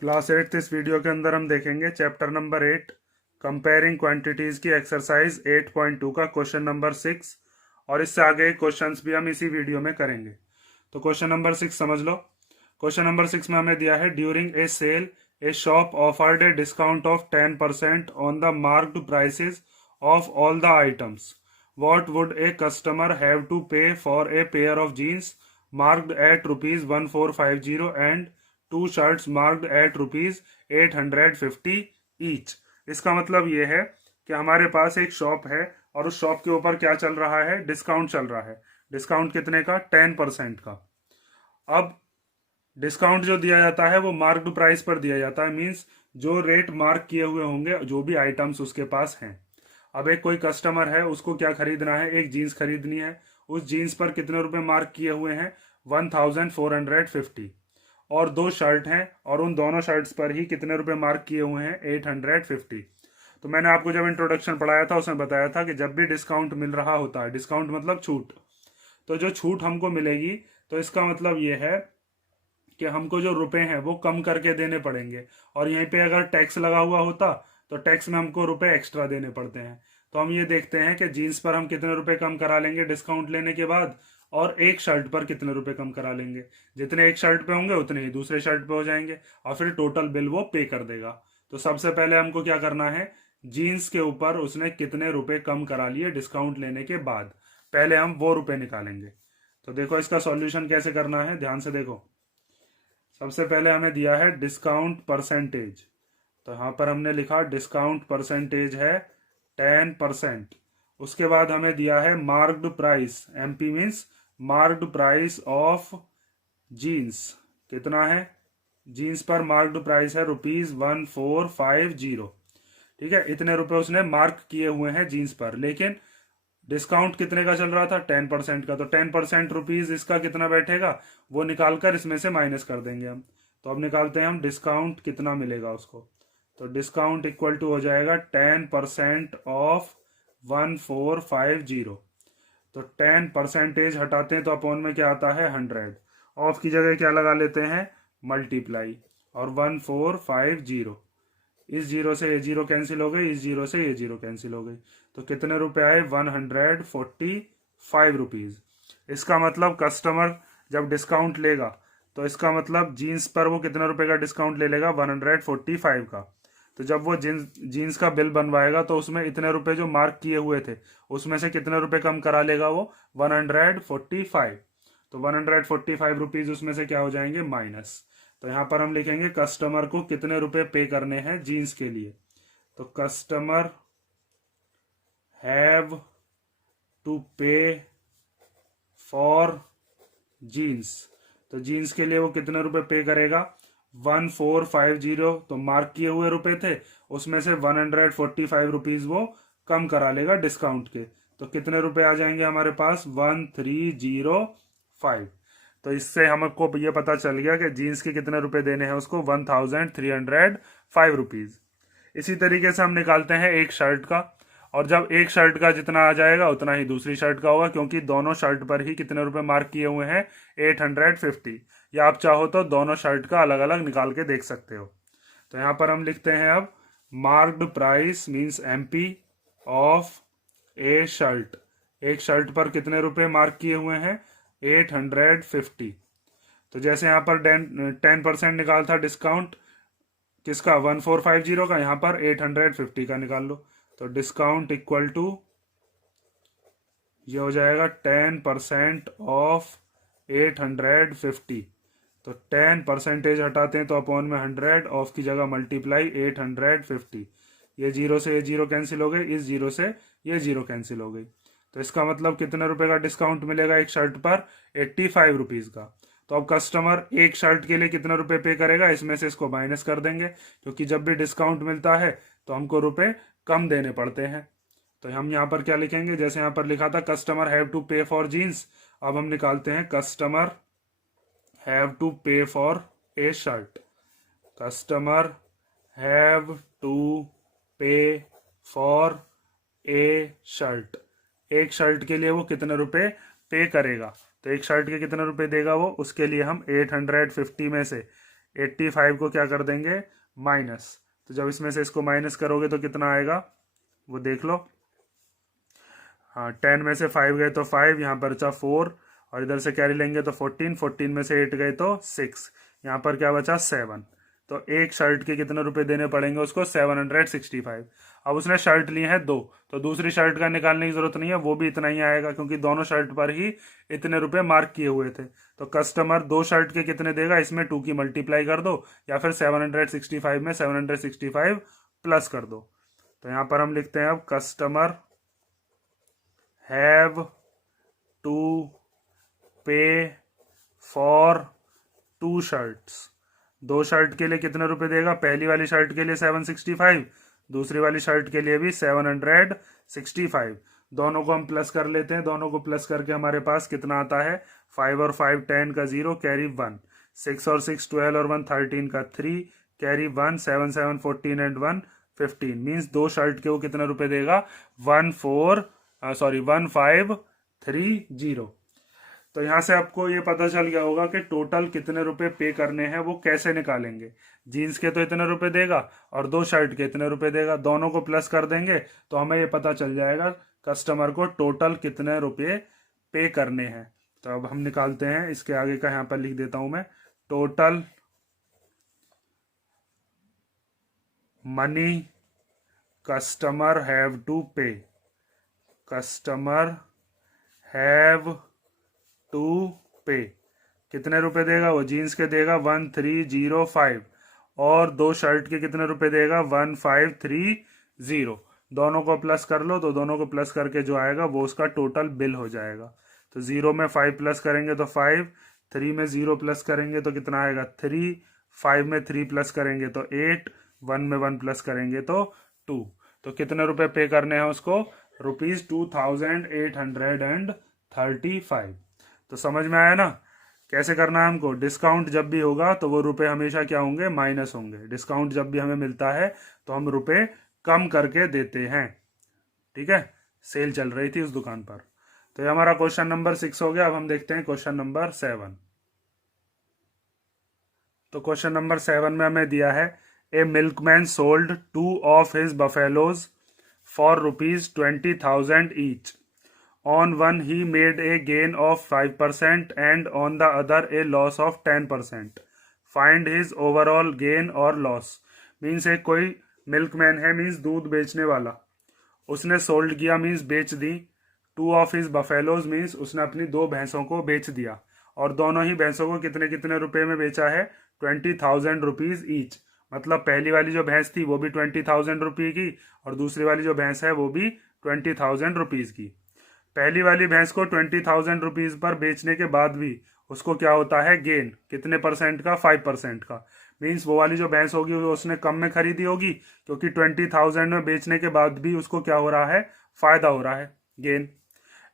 Class 8 इस video के अंदर हम देखेंगे चैप्टर नंबर 8 कंपेयरिंग क्वांटिटीज की एक्सरसाइज 8.2 का क्वेश्चन नंबर 6 और इससे आगे क्वेश्चंस भी हम इसी वीडियो में करेंगे। तो क्वेश्चन नंबर 6 समझ लो। क्वेश्चन नंबर 6 में हमें दिया है during a sale a shop offered a discount of 10% on the marked prices of all the items. What would a customer have to pay for a pair of jeans marked at rupees 1450 and two shirts marked at rupees 850 each? इसका मतलब ये है कि हमारे पास एक shop है और उस शॉप के ऊपर क्या चल रहा है, डिस्काउंट चल रहा है। डिस्काउंट कितने का? 10% का। अब डिस्काउंट जो दिया जाता है वो मार्क्ड प्राइस पर दिया जाता है, मीन्स जो रेट मार्क किए हुए होंगे जो भी आइटम्स उसके पास हैं। अब एक कोई कस्टमर है, उसको क्या खरीदना है? एक जीन्स खरीदनी है। उस जीन्स पर कितने रुपए मार्क किए हुए हैं? 1450। और दो शर्ट हैं और उन दोनों शर्ट्स पर ही कितने रुपए मार्क किए हुए हैं? 850। तो मैंने आपको जब इंट्रोडक्शन पढ़ाया था उसमें बताया था कि जब भी डिस्काउंट मिल रहा होता है, डिस्काउंट मतलब छूट, तो जो छूट हमको मिलेगी तो इसका मतलब ये है कि हमको जो रुपए हैं वो कम करके देने पड़ेंगे। और यहीं पे अगर टैक्स लगा हुआ होता तो टैक्स में हमको रुपए एक्स्ट्रा देने पड़ते हैं। तो हम ये देखते हैं कि जीन्स पर हम कितने रुपए कम करा लेंगे डिस्काउंट लेने के बाद, और एक शर्ट पर कितने रुपए कम करा लेंगे। जितने एक शर्ट पे होंगे उतने ही दूसरे शर्ट पे हो जाएंगे और फिर टोटल बिल वो पे कर देगा। तो सबसे पहले हमको क्या करना है, जीन्स के ऊपर उसने कितने रुपए कम करा लिए डिस्काउंट लेने के बाद, पहले हम वो रुपए निकालेंगे। तो देखो इसका सॉल्यूशन कैसे करना है, ध्यान से देखो। सबसे पहले हमें दिया है डिस्काउंट परसेंटेज, तो यहां पर हमने लिखा डिस्काउंट परसेंटेज है 10%। उसके बाद हमें दिया है marked price, MP means marked price of jeans. कितना है? जीन्स पर मार्क्ड प्राइस है ₹1450। ठीक है, इतने रुपए उसने मार्क किए हुए हैं जीन्स पर, लेकिन डिस्काउंट कितने का चल रहा था? 10% का। तो 10% रुपीज इसका कितना बैठेगा वो निकालकर इसमें से माइनस कर देंगे हम। तो अब निकालते हैं हम डिस्काउंट कितना मिलेगा उसको। तो डिस्काउंट इक्वल टू हो जाएगा 10% ऑफ 1450। तो 10% हटाते हैं तो अपॉन में क्या आता है? 100। ऑफ की जगह क्या लगा लेते हैं? मल्टीप्लाई। और 1450, इस जीरो से ये जीरो कैंसिल हो गई, इस जीरो से ये जीरो कैंसिल हो गई। तो कितने रुपए आए? 145 रुपीज। इसका मतलब कस्टमर जब डिस्काउंट लेगा तो इसका मतलब जीन्स पर वो कितने रुपए का डिस्काउंट ले लेगा? 145 का। तो जब वो जीन्स का बिल बनवाएगा तो उसमें इतने रुपए जो मार्क किए हुए थे उसमें से कितने रुपए कम करा लेगा वो? 145। तो 145 रुपीज उसमें से क्या हो जाएंगे? माइनस। तो यहां पर हम लिखेंगे कस्टमर को कितने रुपए पे करने हैं जीन्स के लिए। तो customer have to pay for jeans. तो जीन्स के लिए वो कितने रुपए पे करेगा? 1450। तो मार्क किए हुए रुपए थे उसमें से 145 रुपीज वो कम करा लेगा डिस्काउंट के। तो कितने रुपए आ जाएंगे हमारे पास? 1305। तो इससे हमको ये पता चल गया कि जीन्स के कितने रुपए देने हैं उसको? 1305 रुपीज। इसी तरीके से हम निकालते हैं एक शर्ट का, और जब एक शर्ट का जितना आ जाएगा उतना ही दूसरी शर्ट का होगा, क्योंकि दोनों शर्ट पर ही कितने रुपए मार्क किए हुए हैं? 850। या आप चाहो तो दोनों शर्ट का अलग अलग निकाल के देख सकते हो। तो यहां पर हम लिखते हैं अब marked price means MP of A shirt. एक शर्ट पर कितने रुपए मार्क किए हुए हैं? 850। तो जैसे यहाँ पर 10% निकाल था डिस्काउंट किसका? 1450 का, यहाँ पर 850 का निकाल लो। तो डिस्काउंट इक्वल टू ये हो जाएगा 10% ऑफ 850। तो 10% हटाते हैं तो अपॉन में 100, ऑफ की जगह मल्टीप्लाई 850। ये जीरो से ये जीरो कैंसिल हो गई, इस जीरो से ये जीरो कैंसिल हो गई। तो इसका मतलब कितने रुपए का डिस्काउंट मिलेगा एक शर्ट पर? 85 रुपीज का। तो अब कस्टमर एक शर्ट के लिए कितना रुपए पे करेगा? इसमें से इसको माइनस कर देंगे, क्योंकि जब भी डिस्काउंट मिलता है तो हमको रुपए कम देने पड़ते हैं। तो हम यहाँ पर क्या लिखेंगे? जैसे यहाँ पर लिखा था customer have to pay for jeans, अब हम निकालते हैं customer have to pay for a shirt. Customer have to pay for a shirt. एक शर्ट के लिए वो कितने रुपए पे करेगा? तो एक शर्ट के कितने रुपए देगा वो? उसके लिए हम 850 में से 85 को क्या कर देंगे माइनस। तो जब इसमें से इसको माइनस करोगे तो कितना आएगा वो देख लो। हाँ 10 में से 5 गए तो 5, यहाँ पर बचा 4 और इधर से कैरी लेंगे तो 14, 14 में से 8 गए तो 6, यहाँ पर क्या बचा 7। तो एक शर्ट के कितने रुपए देने पड़ेंगे उसको 765। अब उसने शर्ट लिए हैं 2, तो दूसरी शर्ट का निकालने की जरूरत नहीं है, वो भी इतना ही आएगा क्योंकि दोनों शर्ट पर ही इतने रुपए मार्क किए हुए थे। तो कस्टमर 2 शर्ट के कितने देगा, इसमें 2 की मल्टीप्लाई कर दो या फिर 765 में 765 प्लस कर दो। तो यहाँ पर हम लिखते हैं अब customer have to pay for 2 shirts. 2 shirt के लिए कितने रुपए देगा, पहली वाली शर्ट के लिए 765, दूसरी वाली शर्ट के लिए भी 765। दोनों को हम प्लस कर लेते हैं, दोनों को प्लस करके हमारे पास कितना आता है 5 और 5 10 का 0 कैरी 1, 6 और 6 12 और 1 13 का 3 कैरी 1, 7 7 14 एंड 1 15। मीन्स 2 शर्ट के वो कितना रुपए देगा 1530। तो यहाँ से आपको ये पता चल गया होगा कि टोटल कितने रुपए पे करने हैं, वो कैसे निकालेंगे। जीन्स के तो इतने रुपए देगा और 2 शर्ट के इतने रुपए देगा, दोनों को प्लस कर देंगे तो हमें ये पता चल जाएगा कस्टमर को टोटल कितने रुपए पे करने हैं। तो अब हम निकालते हैं, इसके आगे का यहाँ पर लिख देता हूं मैं, total money customer have to pay. Customer have to pay कितने रुपए देगा, वो जीन्स के देगा 1305 और 2 शर्ट के कितने रुपए देगा 1530। दोनों को प्लस कर लो, तो दोनों को प्लस करके जो आएगा वो उसका टोटल बिल हो जाएगा। तो 0 में 5 प्लस करेंगे तो 5, 3 में 0 प्लस करेंगे तो कितना आएगा 3, 5 में 3 प्लस करेंगे तो 8, 1 में 1 प्लस करेंगे तो 2। तो कितने रुपए पे करने हैं उसको, ₹2835। तो समझ में आया ना कैसे करना है हमको। डिस्काउंट जब भी होगा तो वो रुपए हमेशा क्या होंगे माइनस होंगे। डिस्काउंट जब भी हमें मिलता है तो हम रुपए कम करके देते हैं। ठीक है, सेल चल रही थी उस दुकान पर। तो ये हमारा क्वेश्चन नंबर 6 हो गया। अब हम देखते हैं क्वेश्चन नंबर 7। तो क्वेश्चन नंबर 7 में हमें दिया है a milkman sold 2 of his buffaloes for ₹20,000 each. On one he made a gain of 5% and on the other a loss of 10%. Find his overall gain or loss. Means एक कोई milkman है, means दूध बेचने वाला, उसने sold किया means बेच दी 2 of his buffaloes, means उसने अपनी 2 भैंसों को बेच दिया और दोनों ही भैंसों को कितने कितने रुपए में बेचा है 20,000 रुपीज ईच। मतलब पहली वाली जो भैंस थी वो भी 20,000 रुपये की और दूसरी वाली जो भैंस है वो भी 20,000 रुपीज की। पहली वाली भैंस को 20,000 रुपीज पर बेचने के बाद भी उसको क्या होता है गेन, कितने परसेंट का 5% का। मीन्स वो वाली जो भैंस होगी वो उसने कम में खरीदी होगी क्योंकि 20,000 में बेचने के बाद भी उसको क्या हो रहा है फायदा हो रहा है gain.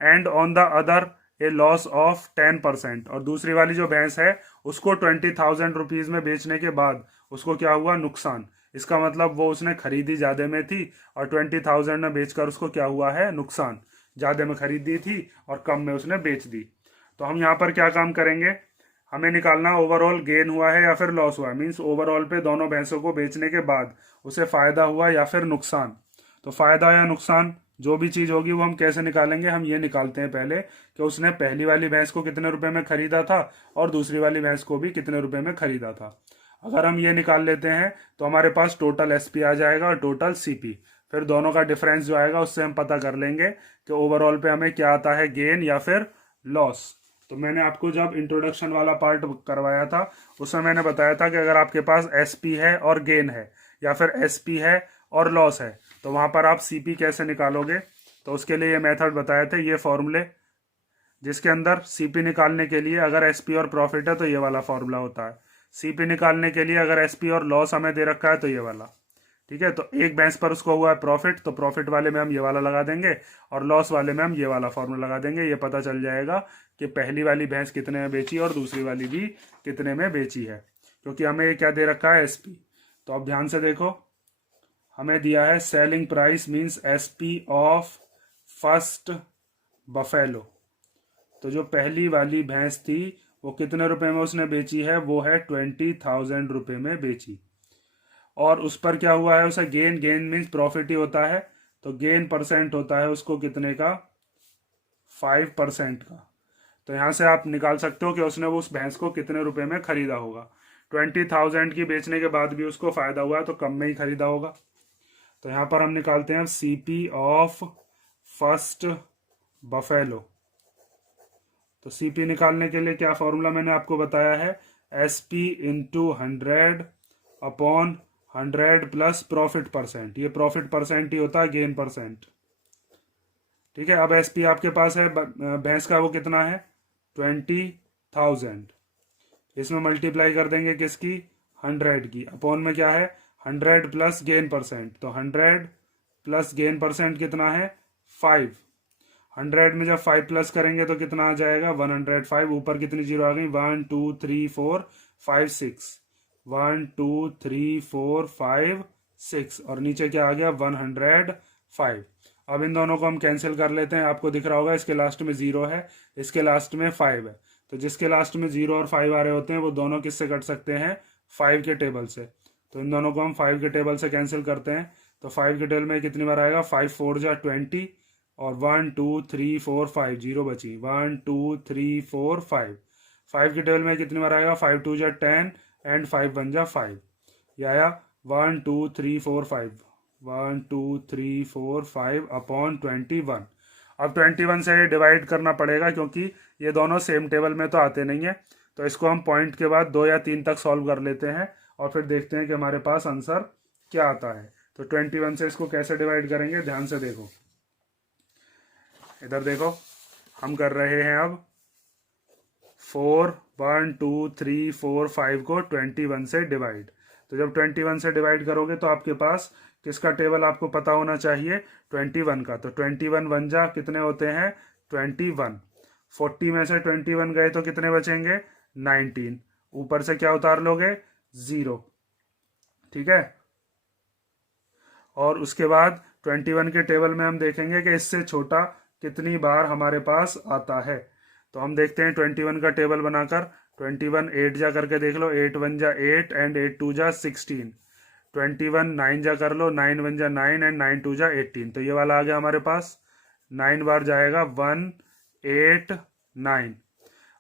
And on the other A loss of 10%। और दूसरी वाली जो भैंस है उसको 20,000 रुपीज में बेचने के बाद उसको क्या हुआ नुकसान। इसका मतलब वो उसने खरीदी ज्यादा में थी और 20,000 में बेचकर उसको क्या हुआ है नुकसान। ज्यादा में खरीदी थी और कम में उसने बेच दी। तो हम यहाँ पर क्या काम करेंगे, हमें निकालना ओवरऑल गेन हुआ है या फिर लॉस हुआ है। मीन्स ओवरऑल पे दोनों भैंसों को बेचने के बाद उसे फायदा हुआ या फिर नुकसान। तो फायदा या नुकसान जो भी चीज होगी वो हम कैसे निकालेंगे, हम ये निकालते हैं पहले कि उसने पहली वाली भैंस को कितने रुपए में खरीदा था और दूसरी वाली भैंस को भी कितने रुपए में खरीदा था। अगर हम ये निकाल लेते हैं तो हमारे पास टोटल एसपी आ जाएगा और टोटल सीपी। फिर दोनों का डिफरेंस जो आएगा उससे हम पता कर लेंगे कि ओवरऑल पे हमें क्या आता है गेन या फिर लॉस। तो मैंने आपको जब इंट्रोडक्शन वाला पार्ट करवाया था उसमें मैंने बताया था कि अगर आपके पास एसपी है और गेन है या फिर एसपी है और लॉस है तो वहां पर आप सीपी कैसे निकालोगे। तो उसके लिए ये मेथड बताए थे, ये फॉर्मूले जिसके अंदर सीपी निकालने के लिए अगर एसपी और प्रॉफिट है तो ये वाला फॉर्मूला होता है। सीपी निकालने के लिए अगर एसपी और लॉस हमें दे रखा है तो ये वाला। ठीक है, तो एक भैंस पर उसको हुआ है प्रॉफिट तो प्रॉफिट वाले में हम ये वाला लगा देंगे और लॉस वाले में हम ये वाला फॉर्मूला लगा देंगे। ये पता चल जाएगा कि पहली वाली भैंस कितने में बेची और दूसरी वाली भी कितने में बेची है, क्योंकि हमें ये क्या दे रखा है एसपी। तो अब ध्यान से देखो, हमें दिया है selling price means SP of first buffalo. तो जो पहली वाली भैंस थी वो कितने रुपए में उसने बेची है, वो है 20,000 रुपये में बेची। और उस पर क्या हुआ है, उसे गेन, गेन मीन्स प्रॉफिट ही होता है, तो गेन परसेंट होता है उसको कितने का, 5% का। तो यहाँ से आप निकाल सकते हो कि उसने वो उस भैंस को कितने रुपए में खरीदा होगा। 20,000 की बेचने के बाद भी उसको फायदा हुआ है तो कम में ही खरीदा होगा। तो यहाँ पर हम निकालते हैं सीपी ऑफ फर्स्ट बफेलो। तो सीपी निकालने के लिए क्या फॉर्मूला मैंने आपको बताया है, SP into 100 upon 100 plus profit percent. ये प्रॉफिट परसेंट ही होता है, गेन परसेंट। ठीक है, अब एसपी आपके पास है भैंस का, वो कितना है 20,000। इसमें मल्टीप्लाई कर देंगे किसकी, 100 की, अपॉन में क्या है 100 प्लस गेन परसेंट। तो 100 प्लस गेन परसेंट कितना है 5। 100 में जब 5 प्लस करेंगे तो कितना आ जाएगा 105। ऊपर कितनी जीरो आ गई, 1 2 3 4 5 6, 1 2 3 4 5 6, और नीचे क्या आ गया 105। अब इन दोनों को हम कैंसिल कर लेते हैं। आपको दिख रहा होगा इसके लास्ट में 0 है, इसके लास्ट में 5 है। तो जिसके लास्ट में 0 और 5 आ रहे होते हैं वो दोनों किससे कट सकते हैं, 5 के टेबल से। तो इन दोनों को हम 5 के टेबल से कैंसिल करते हैं। तो 5 के टेबल में कितनी बार आएगा, 5 4 जा 20, और 1 2 3 4 5, 0 बची, 1 2 3 4 5। 5 के टेबल में कितनी बार आएगा, 5 2 जा 10 एंड 5 1 जा 5। ये आया 1 2 3 4 5, 1 2 3 4 5 अपॉन 21। अब 21 से डिवाइड करना पड़ेगा क्योंकि ये दोनों सेम टेबल में तो आते नहीं है। तो इसको हम पॉइंट के बाद 2 या 3 तक सॉल्व कर लेते हैं और फिर देखते हैं कि हमारे पास आंसर क्या आता है। तो 21 से इसको कैसे डिवाइड करेंगे, ध्यान से देखो, इधर देखो, हम कर रहे हैं अब 4 1 2 3 4 5 को 21 से डिवाइड। तो जब 21 से डिवाइड करोगे तो आपके पास किसका टेबल आपको पता होना चाहिए, 21 का। तो 21 वन जा कितने होते हैं 21, 40 में से 21 गए तो कितने बचेंगे 19, ऊपर से क्या उतार लोगे 0। ठीक है, और उसके बाद 21 के टेबल में हम देखेंगे कि इससे छोटा कितनी बार हमारे पास आता है। तो हम देखते हैं 21 का टेबल बनाकर, 21 8 जा करके देख लो, 8 1 जा 8 एंड 8 2 जा 16, 21 9 जा कर लो, 9 1 जा 9 एंड 9 2 जा 18। तो ये वाला आ गया हमारे पास, 9 बार जाएगा 1 8 9।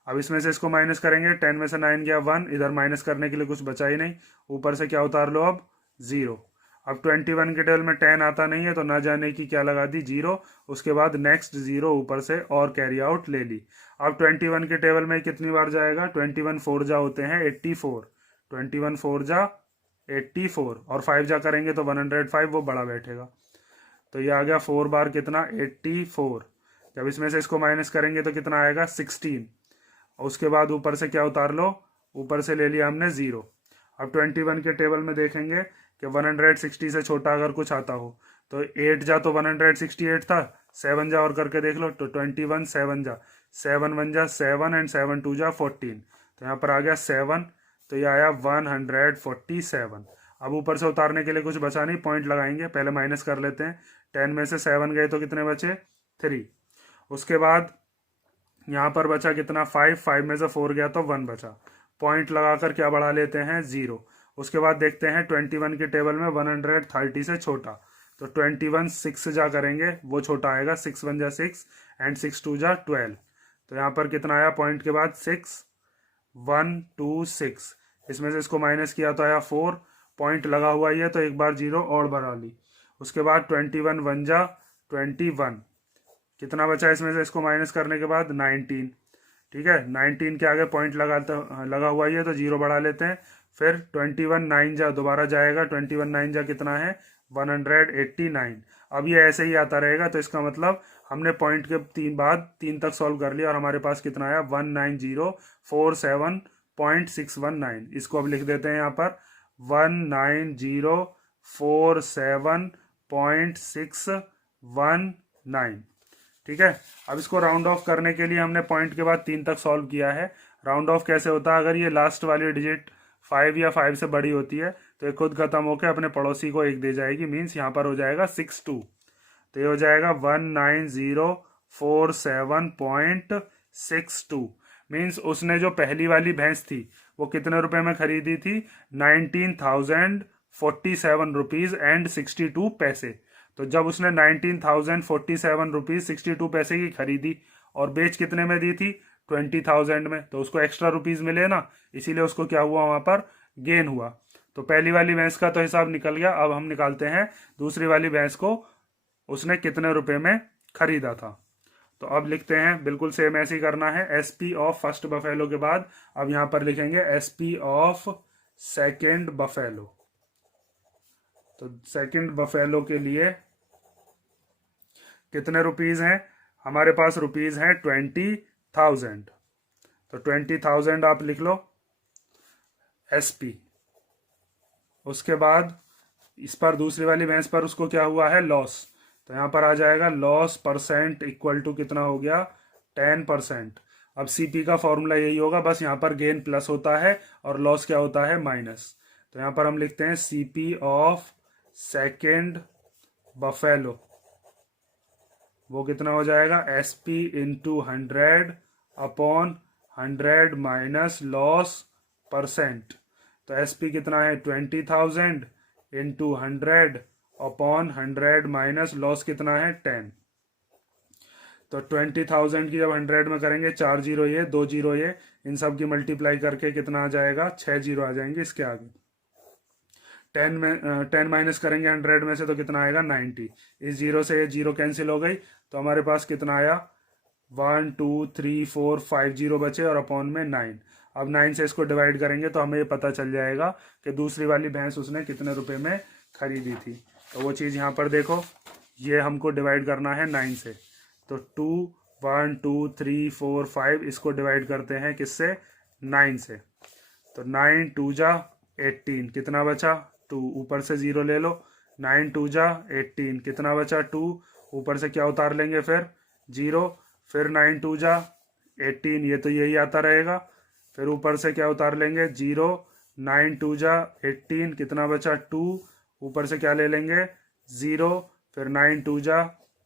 अब इसमें से इसको माइनस करेंगे, 10 में से 9 गया 1, इधर माइनस करने के लिए कुछ बचा ही नहीं, ऊपर से क्या उतार लो अब 0। अब 21 के टेबल में 10 आता नहीं है तो ना जाने की क्या लगा दी 0, उसके बाद नेक्स्ट 0 ऊपर से और कैरी आउट ले ली। अब 21 के टेबल में कितनी बार जाएगा, 21 4 जा होते हैं 84, 21 4 जा 84, और 5 जा करेंगे तो 105, वो बड़ा बैठेगा। तो ये आ गया 4 बार कितना 84। जब इसमें से इसको माइनस करेंगे तो कितना आएगा 16, और उसके बाद ऊपर से क्या उतार लो, ऊपर से ले लिया हमने 0। अब 21 के टेबल में देखेंगे कि 160 से छोटा अगर कुछ आता हो तो 8 जा तो 168 था, 7 जा और करके देख लो तो 21 7 जा, 7 1 जा 7 एंड 7 2 जा 14। तो यहाँ पर आ गया 7, तो ये आया 147। अब ऊपर से उतारने के लिए कुछ बचा नहीं, पॉइंट लगाएंगे, पहले माइनस कर लेते हैं। 10 में से 7 गए तो कितने बचे 3। उसके बाद यहाँ पर बचा कितना 5, 5 में से 4 गया तो 1 बचा, पॉइंट लगाकर क्या बढ़ा लेते हैं 0। उसके बाद देखते हैं 21 के टेबल में 130 से छोटा, तो 21 6 जा करेंगे, वो छोटा आएगा, 6 1 जा 6 एंड 6 2 जा 12। तो यहाँ पर कितना आया पॉइंट के बाद 6 1 2 6, इसमें से इसको माइनस किया तो आया 4, पॉइंट लगा हुआ ही है तो एक बार 0 और बढ़ा ली। उसके बाद 21 1 जा 21, कितना बचा इसमें से इसको माइनस करने के बाद 19। ठीक है, 19 के आगे पॉइंट लगा हुआ ही है तो 0 बढ़ा लेते हैं। फिर 21 9 जा दोबारा जाएगा, 21 9 जा कितना है 189। अब ये ऐसे ही आता रहेगा, तो इसका मतलब हमने पॉइंट के बाद 3 तक सॉल्व कर लिया और हमारे पास कितना आया 19047.619। इसको अब लिख देते हैं यहाँ पर 19047.619। ठीक है, अब इसको राउंड ऑफ करने के लिए हमने पॉइंट के बाद 3 तक सॉल्व किया है। राउंड ऑफ कैसे होता है, अगर ये लास्ट वाली डिजिट 5 या 5 से बड़ी होती है तो ये खुद खत्म होकर अपने पड़ोसी को 1 दे जाएगी, मीन्स यहाँ पर हो जाएगा 62। तो ये हो जाएगा 19047.62। मीन्स उसने जो पहली वाली भैंस थी वो कितने रुपए में खरीदी थी, 19,047 रुपीज एंड 62 पैसे। तो जब उसने 19,047 रुपीज 62 पैसे की खरीदी और बेच कितने में दी थी, 20,000 में, तो उसको एक्स्ट्रा रुपीज मिले ना, इसीलिए उसको क्या हुआ, वहां पर गेन हुआ। तो पहली वाली भैंस का तो हिसाब निकल गया। अब हम निकालते हैं दूसरी वाली भैंस को, उसने कितने रुपए में खरीदा था। तो अब लिखते हैं, बिल्कुल सेम ऐसे ही करना है। एसपी ऑफ फर्स्ट बफेलो के बाद अब यहां पर लिखेंगे एसपी ऑफ सेकेंड बफेलो। तो सेकेंड बफेलो के लिए कितने रुपीज हैं हमारे पास, रुपीज हैं 20,000। तो 20,000 आप लिख लो एसपी। उसके बाद इस पर दूसरी वाली भैंस पर उसको क्या हुआ है, लॉस। तो यहां पर आ जाएगा लॉस परसेंट इक्वल टू कितना हो गया, 10%। अब सीपी का फॉर्मूला यही होगा, बस यहां पर गेन प्लस होता है और लॉस क्या होता है, माइनस। तो यहां पर हम लिखते हैं सीपी ऑफ सेकेंड बफेलो, वो कितना हो जाएगा, SP into 100/100 minus loss percent. तो एसपी कितना है, 20,000 इंटू 100/100 माइनस लॉस कितना है, 10। तो 20,000 की जब 100 में करेंगे, 4 जीरो ये 2 जीरो ये, इन सब की मल्टीप्लाई करके कितना आ जाएगा, 6 जीरो आ जाएंगे इसके आगे। 10 माइनस करेंगे 100 में से तो कितना आएगा, 90। इस जीरो से ये जीरो कैंसिल हो गई, तो हमारे पास कितना आया, 1 2 3 4 5 जीरो बचे और अपॉन में 9। अब 9 से इसको डिवाइड करेंगे तो हमें ये पता चल जाएगा कि दूसरी वाली भैंस उसने कितने रुपए में खरीदी थी। तो वो चीज़ यहाँ पर देखो, ये हमको डिवाइड करना है 9 से। तो 2 1 2 3 4 5 इसको डिवाइड करते हैं किससे, 9 से। तो 9 2 जा 18, कितना बचा, 2, ऊपर से 0 ले लो। 9 2 जा 18, कितना बचा, 2, ऊपर से क्या उतार लेंगे फिर, 0। फिर 9 2 जा 18, ये तो यही आता रहेगा, फिर ऊपर से क्या उतार लेंगे, 0। 9 2 जा 18, कितना बचा, 2, ऊपर से क्या ले लेंगे, 0। फिर 9 2 जा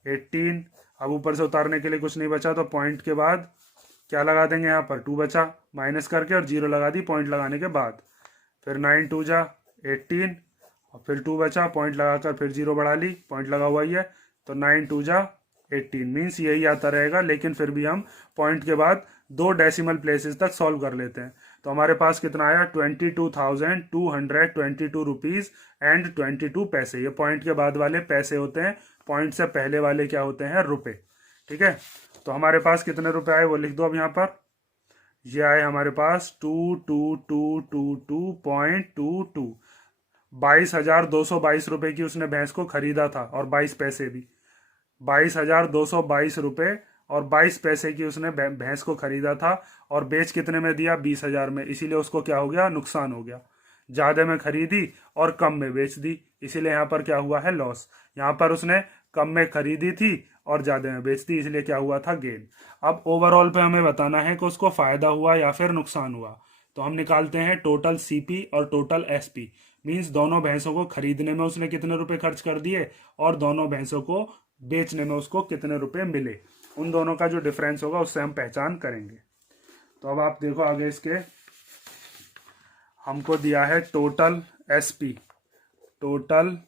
18, अब ऊपर से उतारने के लिए कुछ नहीं बचा, तो पॉइंट के बाद क्या लगा देंगे, यहाँ पर 2 बचा माइनस करके और 0 लगा दी पॉइंट लगाने के बाद। फिर 9 2 जा 18 और फिर 2 बचा, पॉइंट लगाकर फिर 0 बढ़ा ली, पॉइंट लगा हुआ ही है। तो 9 2 जा 18 मीन्स यही आता रहेगा, लेकिन फिर भी हम पॉइंट के बाद 2 डेसिमल प्लेसेस तक सॉल्व कर लेते हैं। तो हमारे पास कितना आया, 22,222 रुपीज एंड 22 पैसे। ये पॉइंट के बाद वाले पैसे होते हैं, पॉइंट से पहले वाले क्या होते हैं, रुपए। ठीक है, तो हमारे पास कितने रुपए आए वो लिख दो अब यहाँ पर। ये आए हमारे पास 2222.22, 22,222 रुपए की उसने भैंस को खरीदा था और 22 पैसे भी, 22,222 रुपए और 22 पैसे की उसने भैंस को खरीदा था और बेच कितने में दिया, 20,000 में। इसीलिए उसको क्या हो गया, नुकसान हो गया। ज्यादा में खरीदी और कम में बेच दी, इसीलिए यहाँ पर क्या हुआ है, लॉस। यहाँ पर उसने कम में खरीदी थी और ज्यादा में बेच दी, इसलिए क्या हुआ था, गेन। अब ओवरऑल पे हमें बताना है कि उसको फायदा हुआ या फिर नुकसान हुआ। तो हम निकालते हैं टोटल सीपी और टोटल एसपी, मीन्स दोनों भैंसों को खरीदने में उसने कितने रुपए खर्च कर दिए और दोनों भैंसों को बेचने में उसको कितने रुपए मिले। उन दोनों का जो डिफरेंस होगा उससे हम पहचान करेंगे। तो अब आप देखो आगे, इसके हमको दिया है टोटल एसपी। टोटल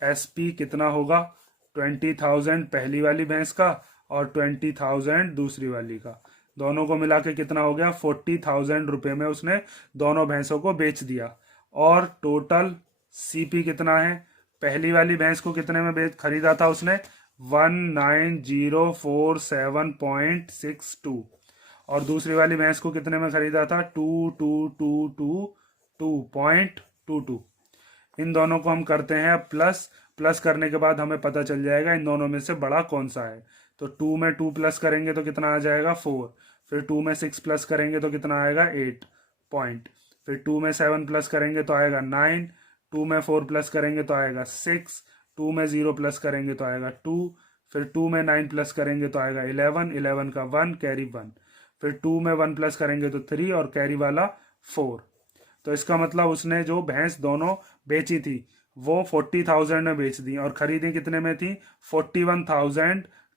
एसपी कितना होगा, 20,000 पहली वाली भैंस का और 20,000 दूसरी वाली का, दोनों को मिला के कितना हो गया, 40,000 रुपए में उसने दोनों भैंसों को बेच दिया। और टोटल सीपी कितना है, पहली वाली भैंस को कितने में खरीदा था उसने, 19,047.62 और दूसरी वाली भैंस को कितने में खरीदा था, 22,222.22। इन दोनों को हम करते हैं प्लस, प्लस करने के बाद हमें पता चल जाएगा इन दोनों में से बड़ा कौन सा है। तो 2 में 2 प्लस करेंगे तो कितना आ जाएगा, 4। फिर 2 में 6 प्लस करेंगे तो कितना आएगा, 8 पॉइंट। फिर 2 में 7 प्लस करेंगे तो आएगा 9। 2 में 4 प्लस करेंगे तो आएगा 6। 2 में 0 प्लस करेंगे तो आएगा 2। फिर 2 में 9 प्लस करेंगे तो आएगा 11। 11 का 1 कैरी 1। फिर 2 में 1 प्लस करेंगे तो 3 और कैरी वाला 4। तो इसका मतलब उसने जो भैंस दोनों बेची थी वो 40,000 में बेच दी और खरीदी कितने में थी,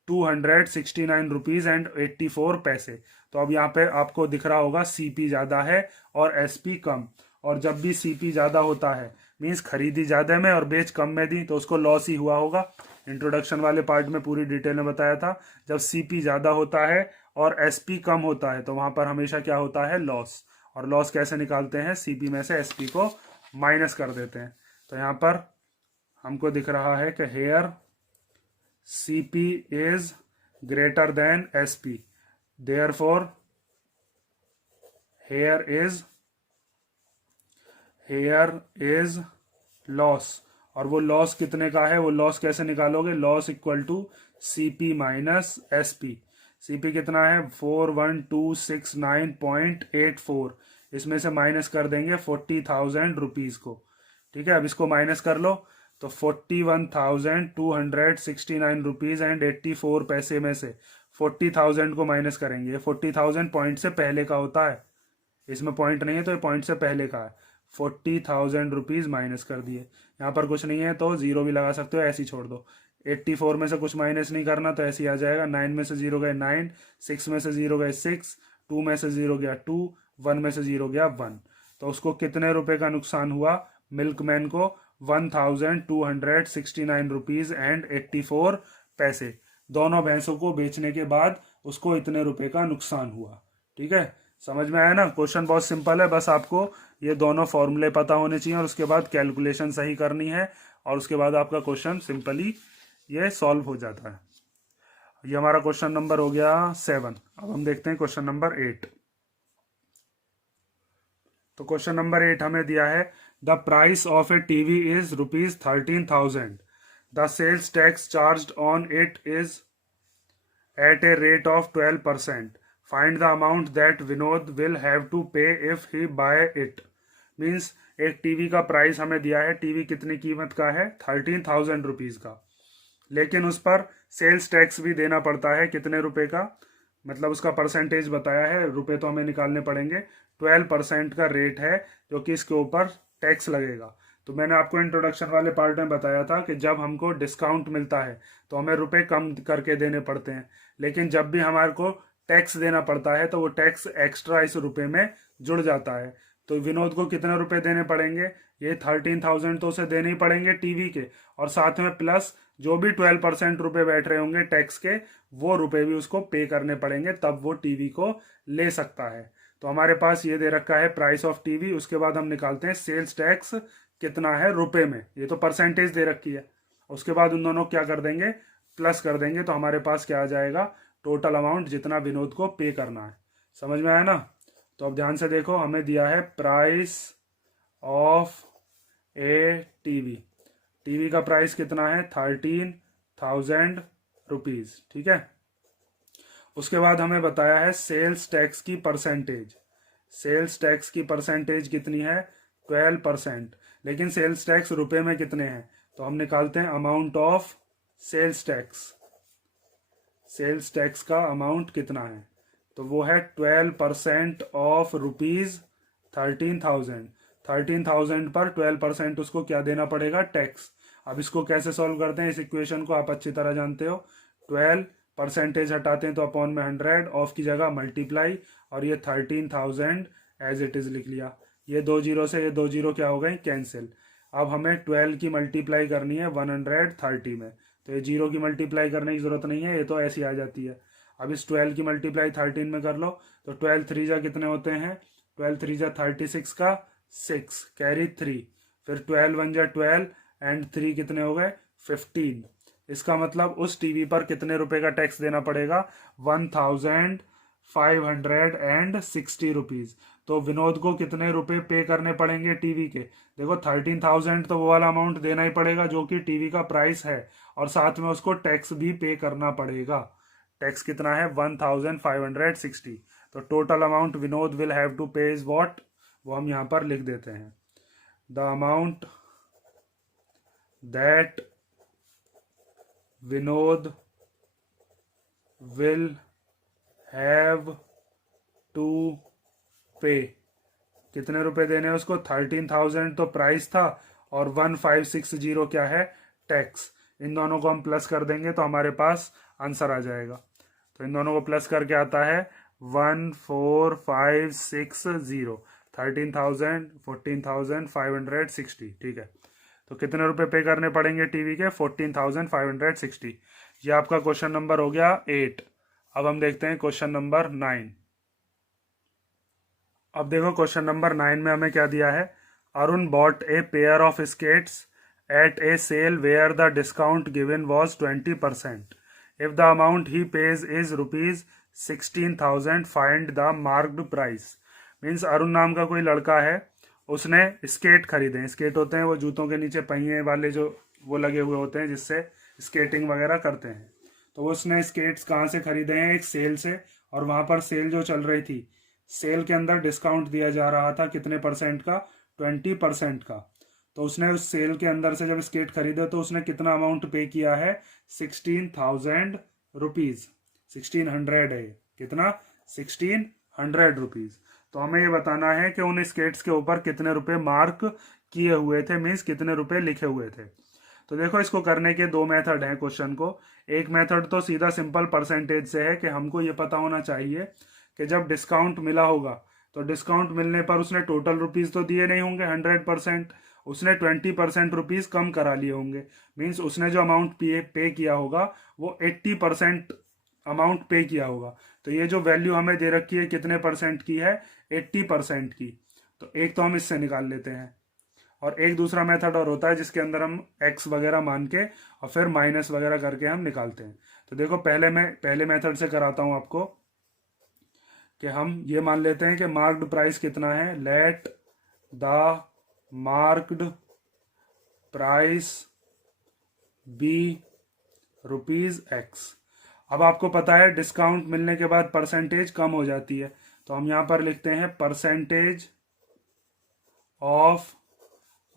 269 रुपीज़ एंड 84 पैसे। तो अब यहाँ पे आपको दिख रहा होगा सीपी ज़्यादा है और एसपी कम। और जब भी सीपी ज़्यादा होता है मीन्स खरीदी ज़्यादा में और बेच कम में दी, तो उसको लॉस ही हुआ होगा। इंट्रोडक्शन वाले पार्ट में पूरी डिटेल में बताया था, जब सीपी ज़्यादा होता है और एसपी कम होता है तो वहाँ पर हमेशा क्या होता है, लॉस। और लॉस कैसे निकालते हैं, सीपी में से एसपी को माइनस कर देते हैं। तो यहाँ पर हमको दिख रहा है कि hair CP is greater than SP, therefore here is loss। और वो लॉस कितने का है, वो लॉस कैसे निकालोगे, loss equal to CP minus SP। CP कितना है 41269.84, इसमें से माइनस कर देंगे 40,000 रुपीज़ को। ठीक है, अब इसको माइनस कर लो तो 41,269 रुपीज़ एंड 84 पैसे में से 40,000 को माइनस करेंगे। 40,000 पॉइंट से पहले का होता है, इसमें पॉइंट नहीं है तो ये पॉइंट से पहले का है। 40,000 रुपीज़ माइनस कर दिए। यहाँ पर कुछ नहीं है तो जीरो भी लगा सकते हो, ऐसे ही छोड़ दो। 84 में से कुछ माइनस नहीं करना तो ऐसे ही आ जाएगा। 9 में से जीरो गए 9, 6 में से जीरो गए 6, 2 में से जीरो गया 2, 1 में से जीरो गया 1। तो उसको कितने रुपए का नुकसान हुआ, मिल्कमैन को 1,269 रुपीज़ एंड 84 पैसे। दोनों भैंसों को बेचने के बाद उसको इतने रुपए का नुकसान हुआ। ठीक है, समझ में आया ना। क्वेश्चन बहुत सिंपल है, बस आपको ये दोनों फॉर्मूले पता होने चाहिए और उसके बाद कैलकुलेशन सही करनी है और उसके बाद आपका क्वेश्चन सिंपली ये सॉल्व हो जाता है। ये हमारा क्वेश्चन नंबर हो गया 7। अब हम देखते हैं क्वेश्चन नंबर 8। तो क्वेश्चन नंबर 8 हमें दिया है, the price of a TV is ₹13,000, the sales tax charged on it is at a rate of 12%, find the amount that Vinod will have to pay if he buy it. Means एक TV का price हमें दिया है, TV कितनी कीमत का है, 13,000 rupees का, लेकिन उस पर सेल्स टैक्स भी देना पड़ता है कितने रुपए का, मतलब उसका परसेंटेज बताया है, रुपए तो हमें निकालने पड़ेंगे। 12% का रेट है जो कि इसके ऊपर टैक्स लगेगा। तो मैंने आपको इंट्रोडक्शन वाले पार्ट में बताया था कि जब हमको डिस्काउंट मिलता है तो हमें रुपए कम करके देने पड़ते हैं, लेकिन जब भी हमारे को टैक्स देना पड़ता है तो वो टैक्स एक्स्ट्रा इस रुपए में जुड़ जाता है। तो विनोद को कितने रुपए देने पड़ेंगे, ये 13,000 तो उसे देने ही पड़ेंगे टीवी के, और साथ में प्लस जो भी 12% रुपए बैठ रहे होंगे टैक्स के, वो रुपए भी उसको पे करने पड़ेंगे, तब वो टीवी को ले सकता है। तो हमारे पास ये दे रखा है प्राइस ऑफ टीवी, उसके बाद हम निकालते हैं सेल्स टैक्स कितना है रुपए में, ये तो परसेंटेज दे रखी है। उसके बाद उन दोनों क्या कर देंगे, प्लस कर देंगे, तो हमारे पास क्या आ जाएगा, टोटल अमाउंट जितना विनोद को पे करना है। समझ में आया ना। तो अब ध्यान से देखो, हमें दिया है price of a TV, TV का प्राइस कितना है 13,000 रुपीज़। ठीक है, उसके बाद हमें बताया है सेल्स टैक्स की परसेंटेज, सेल्स टैक्स की परसेंटेज कितनी है 12%, लेकिन सेल्स टैक्स रुपए में कितने हैं, तो हम निकालते हैं amount of sales tax. Sales tax का अमाउंट कितना है, तो वो है 12% ऑफ रुपीज़ 13,000। 13,000 पर 12% उसको क्या देना पड़ेगा, टैक्स। अब इसको कैसे सॉल्व करते हैं, इस इक्वेशन को आप अच्छी तरह जानते हो। 12 परसेंटेज हटाते हैं तो अपॉन में 100, ऑफ की जगह मल्टीप्लाई, और ये 13,000 एज इट इज लिख लिया। ये 2 जीरो से ये 2 जीरो क्या हो गए, कैंसिल। अब हमें 12 की मल्टीप्लाई करनी है 130 में, तो ये जीरो की मल्टीप्लाई करने की जरूरत नहीं है, ये तो ऐसी आ जाती है। अब इस 12 की मल्टीप्लाई 13 में कर लो, तो 12 3 जा कितने होते हैं, 12 3 जा 36 का 6 कैरी 3, फिर 12 1 जा 12 एंड 3 कितने हो गए 15। इसका मतलब उस टीवी पर कितने रुपए का टैक्स देना पड़ेगा, 1,560 रुपीज। तो विनोद को कितने रुपए पे करने पड़ेंगे टीवी के, देखो 13,000 तो वो वाला अमाउंट देना ही पड़ेगा जो कि टीवी का प्राइस है, और साथ में उसको टैक्स भी पे करना पड़ेगा। टैक्स कितना है 1,560। तो total amount Vinod will have to pay is what, वो हम यहां पर लिख देते हैं, the amount that Vinod will have to pay. कितने रुपए देने हैं उसको, 13,000 तो प्राइस था और 1,560 क्या है, टैक्स। इन दोनों को हम प्लस कर देंगे तो हमारे पास आंसर आ जाएगा। तो इन दोनों को प्लस करके आता है 14560, 13,000, 14,560। ठीक है, तो कितने रुपए पे करने पड़ेंगे टीवी के? 14,560। ये आपका क्वेश्चन नंबर हो गया 8। अब हम देखते हैं क्वेश्चन नंबर 9। अब देखो क्वेश्चन नंबर 9 में हमें क्या दिया है। Arun bought a pair of skates at a sale where the discount given was 20%। If the amount he pays is ₹16,000 find the marked price. Means Arun नाम का कोई लड़का है, उसने स्केट खरीदे। स्केट होते हैं वो जूतों के नीचे पहिए वाले जो वो लगे हुए होते हैं जिससे स्केटिंग वगैरह करते हैं। तो उसने स्केट्स कहाँ से खरीदे हैं? एक सेल से। और वहां पर सेल जो चल रही थी, सेल के अंदर डिस्काउंट दिया जा रहा था कितने परसेंट का? 20% का। तो उसने उस सेल के अंदर से जब स्केट खरीदे तो उसने कितना अमाउंट पे किया है? 16,000 रुपीज। 1600 है। कितना? 1600 रुपीज। तो हमें ये बताना है कि उन स्केट्स के ऊपर कितने रुपए मार्क किए हुए थे, मीन्स कितने रुपए लिखे हुए थे। तो देखो इसको करने के दो मेथड हैं क्वेश्चन को। एक मेथड तो सीधा सिंपल परसेंटेज से है कि हमको ये पता होना चाहिए कि जब डिस्काउंट मिला होगा तो डिस्काउंट मिलने पर उसने टोटल रुपीज तो दिए नहीं होंगे 100%, उसने 20% रुपीज कम करा लिए होंगे। मीन्स उसने जो अमाउंट पे किया होगा वो 80% अमाउंट पे किया होगा। तो ये जो वैल्यू हमें दे रखी है कितने परसेंट की है? 80% की। तो एक तो हम इससे निकाल लेते हैं। और एक दूसरा मेथड और होता है जिसके अंदर हम एक्स वगैरह मान के और फिर माइनस वगैरह करके हम निकालते हैं। तो देखो पहले मेथड से कराता हूं आपको कि हम ये मान लेते हैं कि मार्क्ड प्राइस कितना है। Let the marked price be ₹X। अब आपको पता है डिस्काउंट मिलने के बाद परसेंटेज कम हो जाती है, तो हम यहां पर लिखते हैं percentage of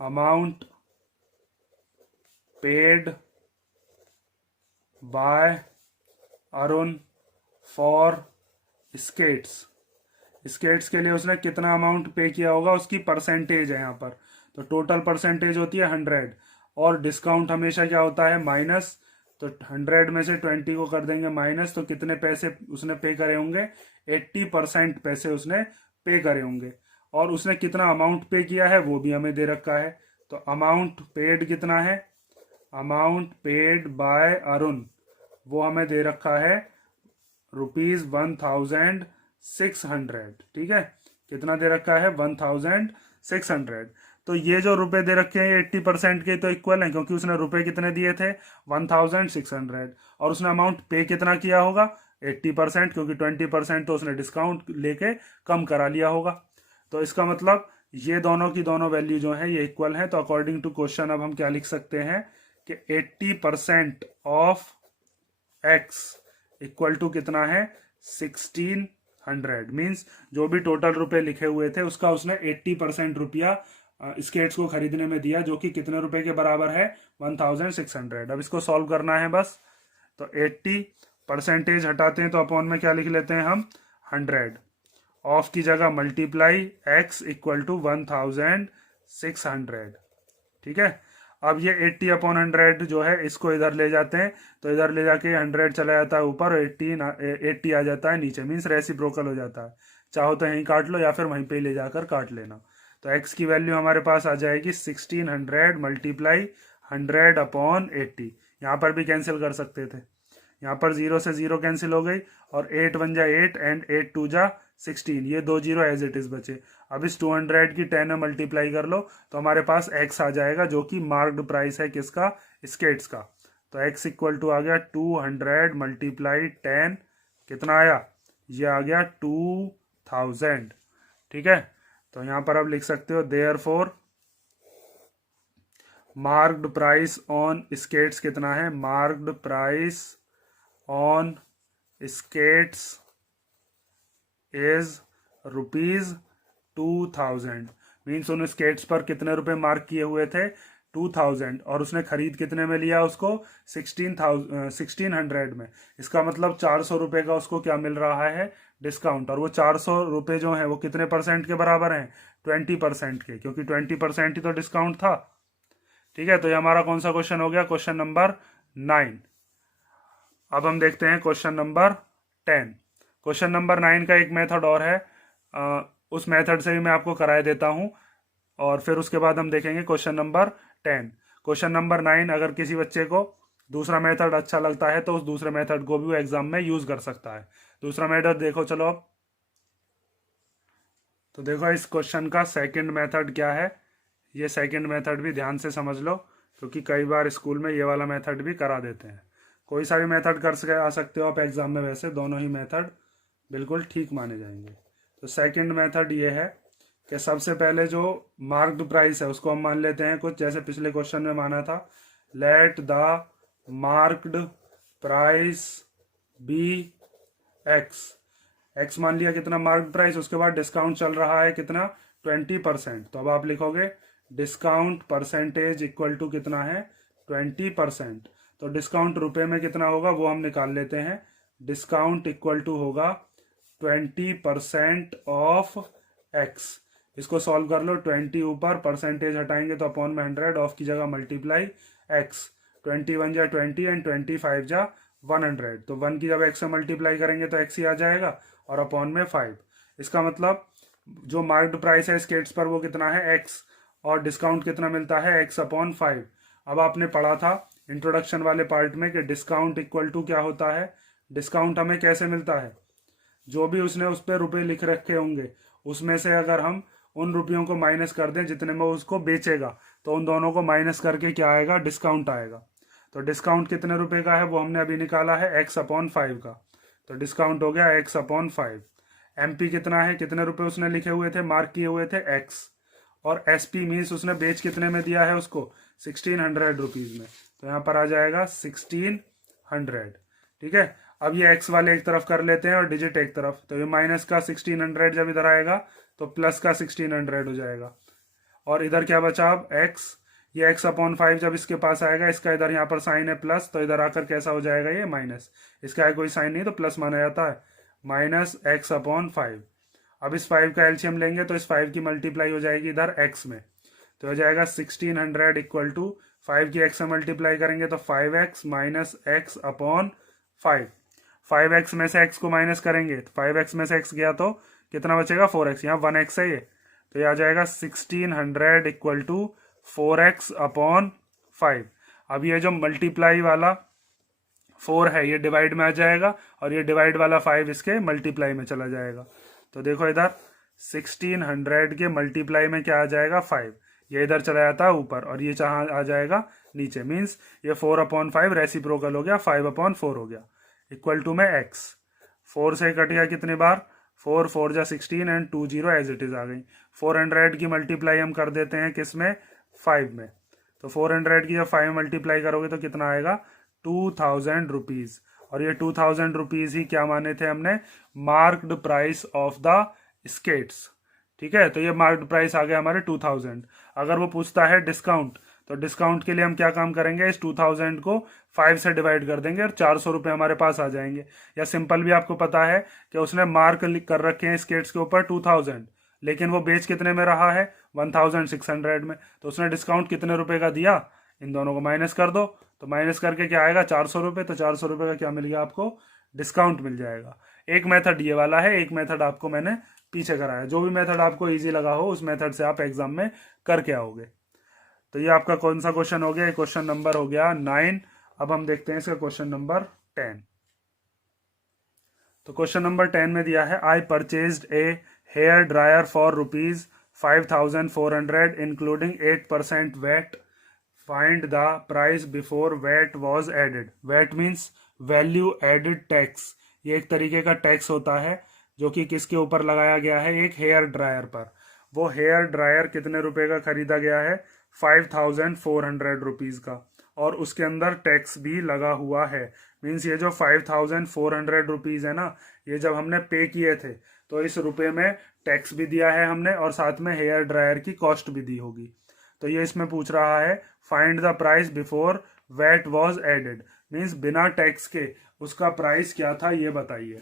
amount paid by Arun for skates. Skates के लिए उसने कितना अमाउंट पे किया होगा उसकी परसेंटेज है यहाँ पर। तो टोटल परसेंटेज होती है 100 और डिस्काउंट हमेशा क्या होता है? माइनस। तो 100 में से 20 को कर देंगे माइनस, तो कितने पैसे उसने पे करे होंगे? 80% पैसे उसने पे करे होंगे। और उसने कितना अमाउंट पे किया है वो भी हमें दे रखा है। तो अमाउंट पेड कितना है? अमाउंट पेड बाय अरुण वो हमें दे रखा है ₹1,600। ठीक है, कितना दे रखा है? 1,600। तो ये जो रुपए दे रखे हैं 80% के तो इक्वल है, क्योंकि उसने रुपए कितने दिए थे? 1,600। और उसने अमाउंट पे कितना किया होगा? 80%, क्योंकि 20% तो उसने डिस्काउंट लेके कम करा लिया होगा। तो इसका मतलब ये दोनों की दोनों वैल्यू जो है ये इक्वल है। तो अकॉर्डिंग टू क्वेश्चन अब हम क्या लिख सकते हैं कि 80% ऑफ एक्स इक्वल टू कितना है? 1600। मीन्स जो भी टोटल रुपए लिखे हुए थे उसका उसने 80% रुपया स्केट्स को खरीदने में दिया, जो कि कितने रुपए के बराबर है? 1,600। अब इसको सॉल्व करना है बस। तो 80% हटाते हैं तो अपॉन में क्या लिख लेते हैं हम? 100। ऑफ की जगह मल्टीप्लाई एक्स इक्वल टू 1,600। ठीक है, अब ये 80/100 जो है इसको इधर ले जाते हैं, तो इधर ले जाके 100 चला जाता है ऊपर, 80 आ जाता है नीचे। मीन्स रेसिप्रोकल हो जाता है। चाहो तो यहीं काट लो या फिर वहीं पे ले जाकर काट लेना। तो x की वैल्यू हमारे पास आ जाएगी 1600 मल्टीप्लाई 100/80। यहाँ पर भी कैंसिल कर सकते थे, यहाँ पर 0 से 0 कैंसिल हो गई और 8 1 जा 8 एंड 8 2 जा 16। ये 2 0 एज इट इज बचे। अब इस 200 की 10 में मल्टीप्लाई कर लो तो हमारे पास x आ जाएगा, जो कि मार्क्ड प्राइस है किसका? स्केट्स का। तो x इक्वल टू आ गया 200 मल्टीप्लाई 10। कितना आया? ये आ गया 2000। ठीक है, तो यहाँ पर आप लिख सकते हो therefore marked price on skates कितना है? Marked price on skates is ₹2000। Means उन स्केट्स पर कितने रुपए मार्क किए हुए थे? 2000। और उसने खरीद कितने में लिया उसको? 1600 में। इसका मतलब 400 रुपए का उसको क्या मिल रहा है? डिस्काउंट। और वो 400 रुपए जो है वो कितने परसेंट के बराबर हैं? 20% के, क्योंकि 20% ही तो डिस्काउंट था। ठीक है, तो ये हमारा कौन सा क्वेश्चन हो गया? Question number 9। अब हम देखते हैं क्वेश्चन नंबर 10। क्वेश्चन नंबर 9 का एक मेथड और है, उस मेथड से भी मैं आपको कराए देता हूँ, और फिर उसके बाद हम देखेंगे क्वेश्चन नंबर 10। क्वेश्चन नंबर 9 अगर किसी बच्चे को दूसरा मेथड अच्छा लगता है तो उस दूसरे मेथड को भी वो एग्जाम में यूज कर सकता है। दूसरा मेथड देखो चलो अब। तो देखो इस क्वेश्चन का सेकंड मेथड क्या है, ये सेकंड मेथड भी ध्यान से समझ लो, क्योंकि कई बार स्कूल में ये वाला मेथड भी करा देते हैं। कोई सा भी मेथड कर आ सकते हो आप एग्जाम में, वैसे दोनों ही मेथड बिल्कुल ठीक माने जाएंगे। तो सेकंड मेथड ये है कि सबसे पहले जो मार्क्ड प्राइस है उसको हम मान लेते हैं कुछ, जैसे पिछले क्वेश्चन में माना था, let the marked price be X. X मान लिया कितना मार्क्ड प्राइस, उसके बाद डिस्काउंट चल रहा है कितना 20%। तो अब आप लिखोगे डिस्काउंट परसेंटेज इक्वल टू कितना है 20%। तो डिस्काउंट रुपए में कितना होगा वो हम निकाल लेते हैं। डिस्काउंट इक्वल टू होगा 20% ऑफ एक्स। इसको सॉल्व कर लो, 20 ऊपर परसेंटेज हटाएंगे तो अपॉन में 100, ऑफ की जगह मल्टीप्लाई एक्स। 21 जा 20 एंड 25 जा 100। तो 1 की जब एक्स से मल्टीप्लाई करेंगे तो एक्स ही आ जाएगा, और अपॉन में 5। इसका मतलब जो मार्क्ड प्राइस है स्केट्स पर वो कितना है एक्स, और डिस्काउंट कितना मिलता है एक्स अपॉन 5। अब आपने पढ़ा था इंट्रोडक्शन वाले पार्ट में कि डिस्काउंट इक्वल टू क्या होता है। डिस्काउंट हमें कैसे मिलता है, जो भी उसने उस पर रुपये लिख रखे होंगे उसमें से अगर हम उन रुपयों को माइनस कर दें जितने में उसको बेचेगा, तो उन दोनों को माइनस करके क्या आएगा डिस्काउंट आएगा। तो डिस्काउंट कितने रुपए का है वो हमने अभी निकाला है एक्स अपॉन 5 का। तो डिस्काउंट हो गया एक्स अपॉन 5। एमपी कितना है, कितने रुपए उसने लिखे हुए थे मार्क किए हुए थे एक्स, और एसपी मीन्स उसने बेच कितने में दिया है उसको 1600 रुपीज में। तो यहाँ पर आ जाएगा 1600। ठीक है, अब ये एक्स वाले एक तरफ कर लेते हैं और डिजिट एक तरफ। तो ये माइनस का 1600 जब इधर आएगा तो प्लस का 1600 हो जाएगा, और इधर क्या बचा अब एक्स। ये एक्स अपॉन 5 जब इसके पास आएगा, इसका इधर यहाँ पर साइन है प्लस, तो इधर आकर कैसा हो जाएगा ये माइनस। इसका है कोई साइन नहीं तो प्लस माना जाता है, माइनस एक्स अपॉन 5। अब इस 5 का एलसीएम लेंगे तो इस 5 की मल्टीप्लाई हो जाएगी इधर एक्स में, तो हो जाएगा 1600 इक्वल टू 5 की एक्स से मल्टीप्लाई करेंगे तो 5x minus x upon 5। 5x में से x को माइनस करेंगे तो 5x में से x गया तो कितना बचेगा 4x, यहाँ 1x है ये, तो ये आ जाएगा 1600 इक्वल टू 4x अपॉन 5। अब ये जो मल्टीप्लाई वाला 4 है ये डिवाइड में आ जाएगा, और ये डिवाइड वाला 5 इसके मल्टीप्लाई में चला जाएगा। तो देखो इधर 1600 के मल्टीप्लाई में क्या आ जाएगा 5, ये इधर चला जाता है ऊपर और ये चाह आ जाएगा नीचे। मीन्स ये 4 अपॉन 5 रेसिप्रोकल हो गया, 5 अपॉन 4 हो गया, इक्वल टू में x। 4 से कट गया कितनी बार 4, 4 जा 16 एंड 2 0 एज इट इज आ गई। 400 की मल्टीप्लाई हम कर देते हैं किस में 5 में। तो 400 की जब 5 मल्टीप्लाई करोगे तो कितना आएगा 2000 रुपीज। और ये 2000 रुपीज ही क्या माने थे हमने marked price of the skates. ठीक है, तो ये मार्क्ड प्राइस आ गया हमारे 2000। अगर वो पूछता है डिस्काउंट, तो डिस्काउंट के लिए हम क्या काम करेंगे, इस 2000 को 5 से डिवाइड कर देंगे और 400 रुपये हमारे पास आ जाएंगे। या सिंपल भी आपको पता है कि उसने मार्क कर रखे हैं स्केट्स के ऊपर 2000, लेकिन वो बेच कितने में रहा है 1600 में, तो उसने डिस्काउंट कितने रुपए का दिया, इन दोनों को माइनस कर दो, तो माइनस करके क्या आएगा 400 रुपये। तो 400 रुपये का क्या मिल गया आपको डिस्काउंट मिल जाएगा। एक मेथड ये वाला है, एक मेथड आपको मैंने पीछे कराया। जो भी मेथड आपको इजी लगा हो उस मेथड से आप एग्जाम में करके आओगे। तो ये आपका कौन सा क्वेश्चन हो गया, ये क्वेश्चन नंबर हो गया 9। अब हम देखते हैं इसका क्वेश्चन नंबर 10। तो क्वेश्चन नंबर 10 में दिया है I purchased a hair dryer for ₹5400 including 8% VAT, find the price before VAT was added. VAT means value added tax. ये एक तरीके का टैक्स होता है जो कि किसके ऊपर लगाया गया है, एक हेयर ड्रायर पर। वो हेयर ड्रायर कितने रुपए का खरीदा गया है 5400 रुपीज का, और उसके अंदर टैक्स भी लगा हुआ है। मीन्स ये जो 5400 रुपीज है ना, ये जब हमने पे किए थे तो इस रुपए में टैक्स भी दिया है हमने, और साथ में हेयर ड्रायर की कॉस्ट भी दी होगी। तो ये इसमें पूछ रहा है find the price before VAT was added, means बिना टैक्स के उसका प्राइस क्या था ये बताइए।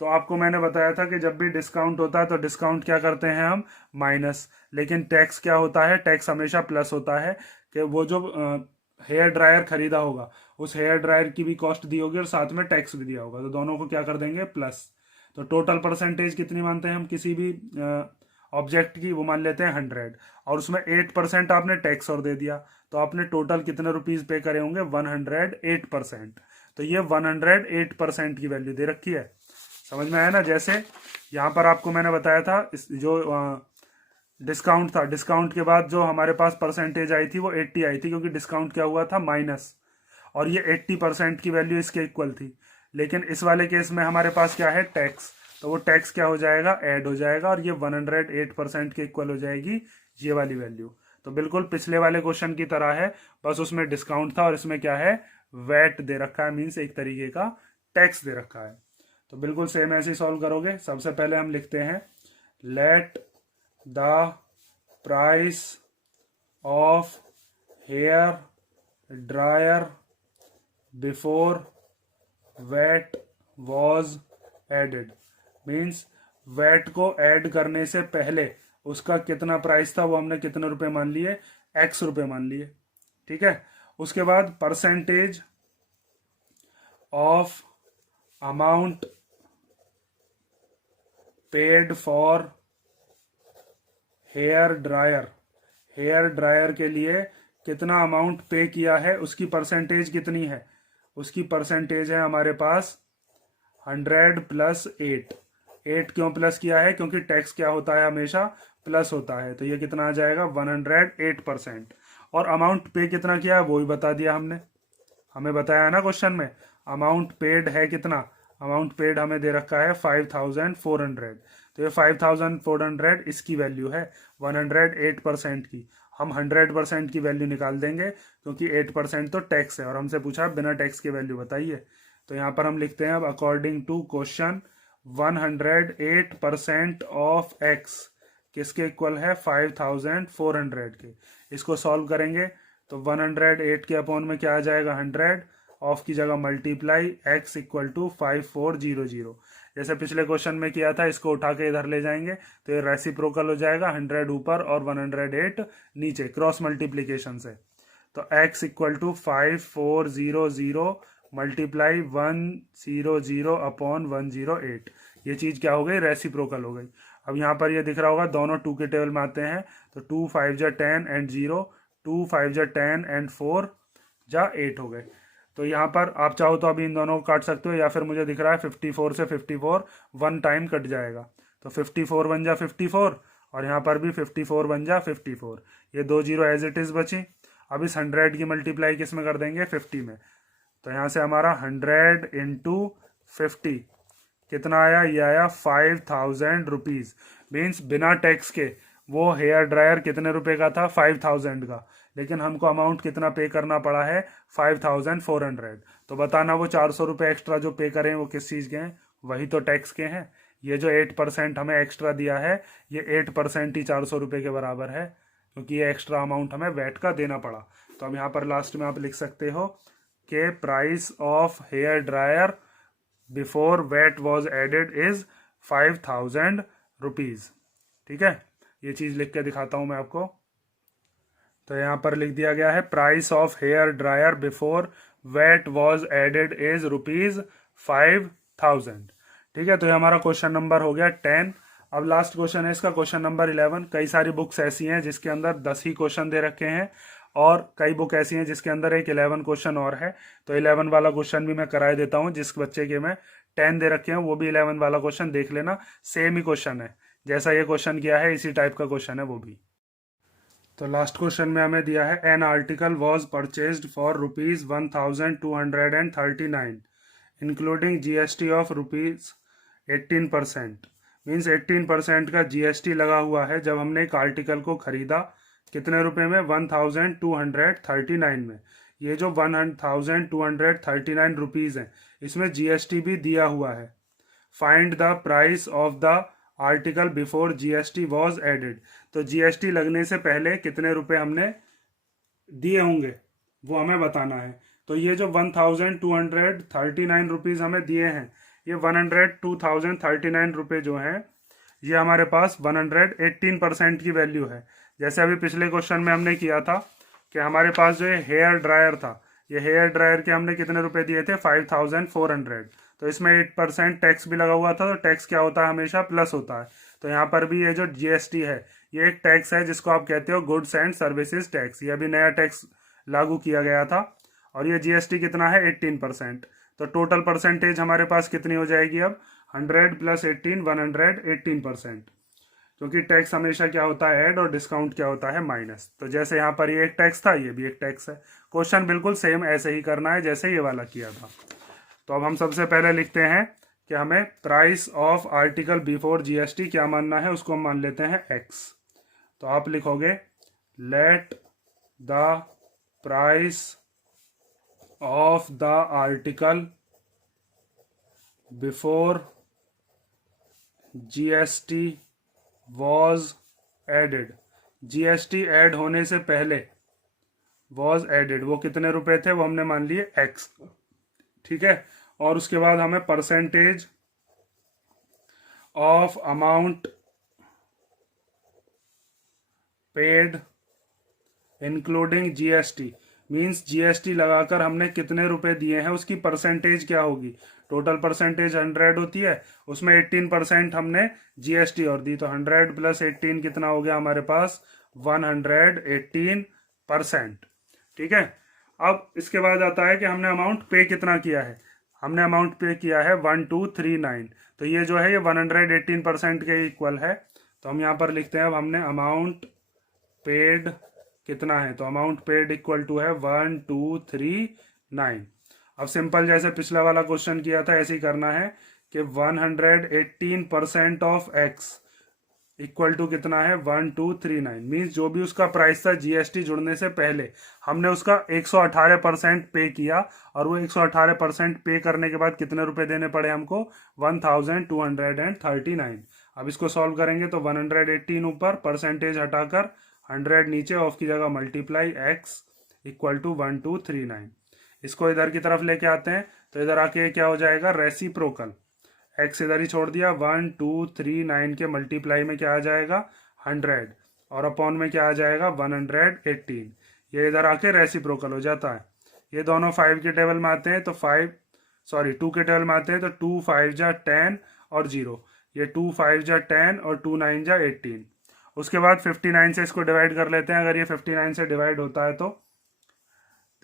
तो आपको मैंने बताया था कि जब भी डिस्काउंट होता है तो डिस्काउंट क्या करते हैं हम माइनस, लेकिन टैक्स क्या होता है, टैक्स हमेशा प्लस होता है। कि वो जो हेयर ड्रायर खरीदा होगा उस हेयर ड्रायर की भी कॉस्ट दी होगी और साथ में टैक्स भी दिया होगा, तो दोनों को क्या कर देंगे प्लस। तो टोटल परसेंटेज कितनी मानते हैं हम किसी भी ऑब्जेक्ट की, वो मान लेते हैं 100, और उसमें 8% आपने टैक्स और दे दिया, तो आपने टोटल कितने रुपीज पे करे होंगे 108%। तो ये 108% की वैल्यू दे रखी है। समझ में आया ना। जैसे यहाँ पर आपको मैंने बताया था इस जो डिस्काउंट था, डिस्काउंट के बाद जो हमारे पास परसेंटेज आई थी वो 80 आई थी, क्योंकि डिस्काउंट क्या हुआ था माइनस, और ये 80% की वैल्यू इसके इक्वल थी। लेकिन इस वाले केस में हमारे पास क्या है टैक्स, तो वो टैक्स क्या हो जाएगा ऐड हो जाएगा, और ये 108% के इक्वल हो जाएगी ये वाली वैल्यू। तो बिल्कुल पिछले वाले क्वेश्चन की तरह है, बस उसमें डिस्काउंट था और इसमें क्या है वैट दे रखा है, मीन्स एक तरीके का टैक्स दे रखा है। तो बिल्कुल सेम ऐसे सॉल्व करोगे। सबसे पहले हम लिखते हैं let the price of hair dryer before VAT was added, means VAT को ऐड करने से पहले उसका कितना प्राइस था वो हमने कितने रुपए मान लिए, एक्स रुपए मान लिए। ठीक है। उसके बाद percentage of amount paid for hair dryer, hair dryer के लिए कितना अमाउंट पे किया है उसकी परसेंटेज कितनी है, उसकी परसेंटेज है हमारे पास 100 प्लस 8। 8 क्यों प्लस किया है, क्योंकि टैक्स क्या होता है हमेशा प्लस होता है। तो ये कितना आ जाएगा 108%। और अमाउंट पे कितना किया है वो भी बता दिया हमने, हमें बताया है ना क्वेश्चन में अमाउंट पेड है कितना, अमाउंट पेड हमें दे रखा है 5400। तो ये 5400 इसकी वैल्यू है 108% की। हम 100% की वैल्यू निकाल देंगे, क्योंकि 8% तो टैक्स है और हमसे पूछा बिना टैक्स की वैल्यू बताइए। तो यहाँ पर हम लिखते हैं अब according to question 108% of X किसके इक्वल है 5400 के। इसको सॉल्व करेंगे तो 108 के अपॉन में क्या आ जाएगा 100, ऑफ की जगह मल्टीप्लाई एक्स इक्वल टू 5400। जैसे पिछले क्वेश्चन में किया था इसको उठा के इधर ले जाएंगे तो ये रेसिप्रोकल हो जाएगा, 100 ऊपर और 108 नीचे, क्रॉस मल्टीप्लीकेशन से। तो x equal to 5400 multiply 100 upon 108, ये चीज क्या हो गई रेसिप्रोकल हो गई। अब यहाँ पर ये दिख रहा होगा दोनों 2 के टेबल में आते हैं, तो 2 5 जा 10 एंड 0, 2 5 जा 10 एंड 4 जा 8 हो गए। तो यहाँ पर आप चाहो तो अभी इन दोनों को काट सकते हो, या फिर मुझे दिख रहा है 54 से 54 वन टाइम कट जाएगा, तो 54 बन जा 54 और यहाँ पर भी 54 बन जा 54, ये 2 जीरो एज इट इज बची। अब इस 100 की मल्टीप्लाई किस में कर देंगे 50 में, तो यहाँ से हमारा 100 इंटू 50 कितना आया, ये आया 5000 रुपीज। मीन्स बिना टैक्स के वो हेयर ड्रायर कितने रुपए का था 5000 का, लेकिन हमको अमाउंट कितना पे करना पड़ा है 5400। तो बताना वो 400 रुपये एक्स्ट्रा जो पे करें वो किस चीज़ के हैं, वही तो टैक्स के हैं। ये जो 8% हमें एक्स्ट्रा दिया है ये 8% ही 400 रुपये के बराबर है, क्योंकि ये एक्स्ट्रा अमाउंट हमें वैट का देना पड़ा। तो अब यहाँ पर लास्ट में आप लिख सकते हो कि price of hair dryer before VAT was added is 5000 rupees. ठीक है, ये चीज़ लिख के दिखाता हूँ मैं आपको। तो यहाँ पर लिख दिया गया है price of hair dryer before VAT was added is ₹5000। ठीक है, तो ये हमारा क्वेश्चन नंबर हो गया 10। अब लास्ट क्वेश्चन है इसका, क्वेश्चन नंबर 11। कई सारी बुक्स ऐसी हैं जिसके अंदर 10 ही क्वेश्चन दे रखे हैं, और कई बुक ऐसी हैं जिसके अंदर एक 11 क्वेश्चन और है। तो 11 वाला क्वेश्चन भी मैं कराए देता हूँ, जिस बच्चे के मैं 10 दे रखे हैं वो भी 11 वाला क्वेश्चन देख लेना। सेम ही क्वेश्चन है, जैसा ये क्वेश्चन किया है इसी टाइप का क्वेश्चन है वो भी। तो लास्ट क्वेश्चन में हमें दिया है an article was purchased for ₹1239 including GST of ₹18%। Means 18% का जीएसटी लगा हुआ है जब हमने एक आर्टिकल को खरीदा, कितने रुपए में 1239 में। ये जो 1239 रुपीज़ हैं इसमें जीएसटी भी दिया हुआ है। Find the price of the article before GST was added. तो जीएसटी लगने से पहले कितने रुपए हमने दिए होंगे वो हमें बताना है। तो ये जो 1239 रुपीज़ हमें दिए हैं, ये 102,039 रुपये जो हैं ये हमारे पास 118% की वैल्यू है। जैसे अभी पिछले क्वेश्चन में हमने किया था कि हमारे पास जो ये हेयर ड्रायर था, ये हेयर ड्रायर के हमने कितने रुपए दिए थे, 5400। तो इसमें 8% टैक्स भी लगा हुआ था, तो टैक्स क्या होता है, हमेशा प्लस होता है। तो यहाँ पर भी ये जो जीएसटी है, ये एक टैक्स है जिसको आप कहते हो गुड्स एंड सर्विसेज टैक्स। ये अभी नया टैक्स लागू किया गया था, और ये जीएसटी कितना है, 18%। तो टोटल परसेंटेज हमारे पास कितनी हो जाएगी अब, 100 + 18, 118%। क्योंकि टैक्स हमेशा क्या होता है, ऐड, और डिस्काउंट क्या होता है, माइनस। तो जैसे यहाँ पर ये एक टैक्स था, ये भी एक टैक्स है। क्वेश्चन बिल्कुल सेम ऐसे ही करना है जैसे ये वाला किया था। तो अब हम सबसे पहले लिखते हैं कि हमें price of article before GST क्या मानना है, उसको हम मान लेते हैं एक्स। तो आप लिखोगे let the price of the article before GST was added. GST add होने से पहले वॉज एडेड, वो कितने रुपए थे, वो हमने मान लिए एक्स। ठीक है, और उसके बाद हमें percentage of amount paid including GST, means GST लगाकर हमने कितने रुपए दिए हैं उसकी परसेंटेज क्या होगी। टोटल परसेंटेज 100 होती है, उसमें 18% हमने जीएसटी और दी, तो 100 + 18 कितना हो गया हमारे पास, 118%। ठीक है, अब इसके बाद आता है कि हमने अमाउंट पे कितना किया है। हमने अमाउंट पे किया है 1239, तो ये जो है ये 118% के इक्वल है। तो हम यहाँ पर लिखते हैं, अब हमने अमाउंट पेड कितना है, तो अमाउंट पेड इक्वल टू है 1239। अब सिंपल जैसे पिछला वाला क्वेश्चन किया था ऐसे ही करना है कि 118% ऑफ एक्स इक्वल टू कितना है, 1239। मीन्स जो भी उसका प्राइस था जीएसटी जुड़ने से पहले, हमने उसका 118% पे किया, और वो 118% पे करने के बाद कितने रुपए देने पड़े हमको, 1239। अब इसको सॉल्व करेंगे तो 118 ऊपर, परसेंटेज हटाकर 100 नीचे, ऑफ की जगह मल्टीप्लाई एक्स इक्वल टू 1239। इसको इधर की तरफ लेके आते हैं, तो इधर आके क्या हो जाएगा, रेसिप्रोकल। एक्स इधर ही छोड़ दिया, 1239 के मल्टीप्लाई में क्या आ जाएगा, 100, और अपॉन में क्या आ जाएगा, 118। ये इधर आके रेसिप्रोकल हो जाता है। ये दोनों 5 के टेबल में आते हैं, तो 2 के टेबल में आते हैं, तो 2 5 जा 10 और 0, ये 2 5 जा 10 और 2 9 जा 18। उसके बाद 59 से इसको डिवाइड कर लेते हैं। अगर ये 59 से डिवाइड होता है तो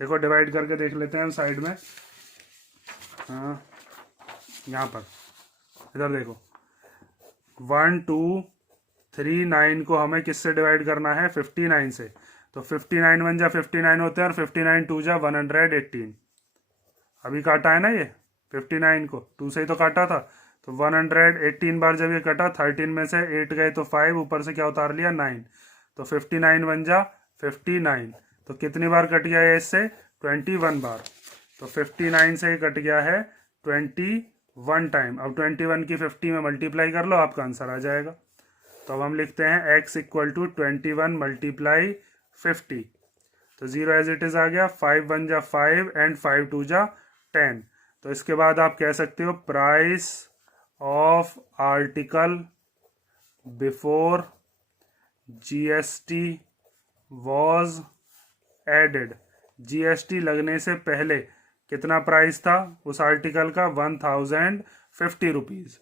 देखो, डिवाइड करके देख लेते हैं हम साइड में। हाँ, यहाँ पर इधर देखो, 1239 को हमें किससे डिवाइड करना है, 59 से। तो 59 1 जा 59 होते हैं, और 59 2 जा 118। अभी काटा है ना ये 59 को, 2 से ही तो काटा था। तो 118 बार जब ये कटा, 13 में से 8 गए तो 5, ऊपर से क्या उतार लिया, 9। तो 59 1 जा 59, तो कितनी बार कट गया है इससे, 21 बार। तो 59 से कट गया है 21 टाइम। अब 21 की 50 में मल्टीप्लाई कर लो, आपका आंसर आ जाएगा। तो अब हम लिखते हैं x इक्वल टू 21 मल्टीप्लाई 50। तो 0 एज इट इज आ गया, 5 1 जा 5 एंड 5 2 जा 10। तो इसके बाद आप कह सकते हो price of article before GST was added. GST लगने से पहले कितना प्राइस था उस आर्टिकल का, 1050 रुपीज़,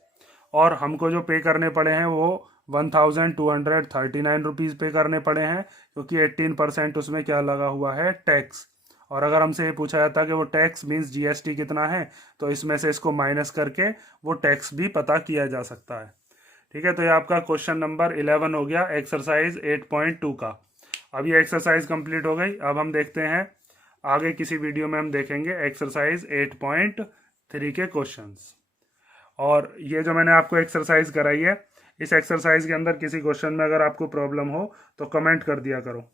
और हमको जो पे करने पड़े हैं वो 1239 रुपीज़ पे करने पड़े हैं, क्योंकि 18% उसमें क्या लगा हुआ है, टैक्स। और अगर हमसे ये पूछा जाता कि वो टैक्स मीन्स जीएसटी कितना है, तो इसमें से इसको माइनस करके वो टैक्स भी पता किया जा सकता है। ठीक है, तो ये आपका क्वेश्चन नंबर 11 हो गया एक्सरसाइज 8.2 का। अब ये एक्सरसाइज कंप्लीट हो गई। अब हम देखते हैं आगे किसी वीडियो में हम देखेंगे एक्सरसाइज 8.3 के क्वेश्चंस। और ये जो मैंने आपको एक्सरसाइज कराई है, इस एक्सरसाइज के अंदर किसी क्वेश्चन में अगर आपको प्रॉब्लम हो तो कमेंट कर दिया करो।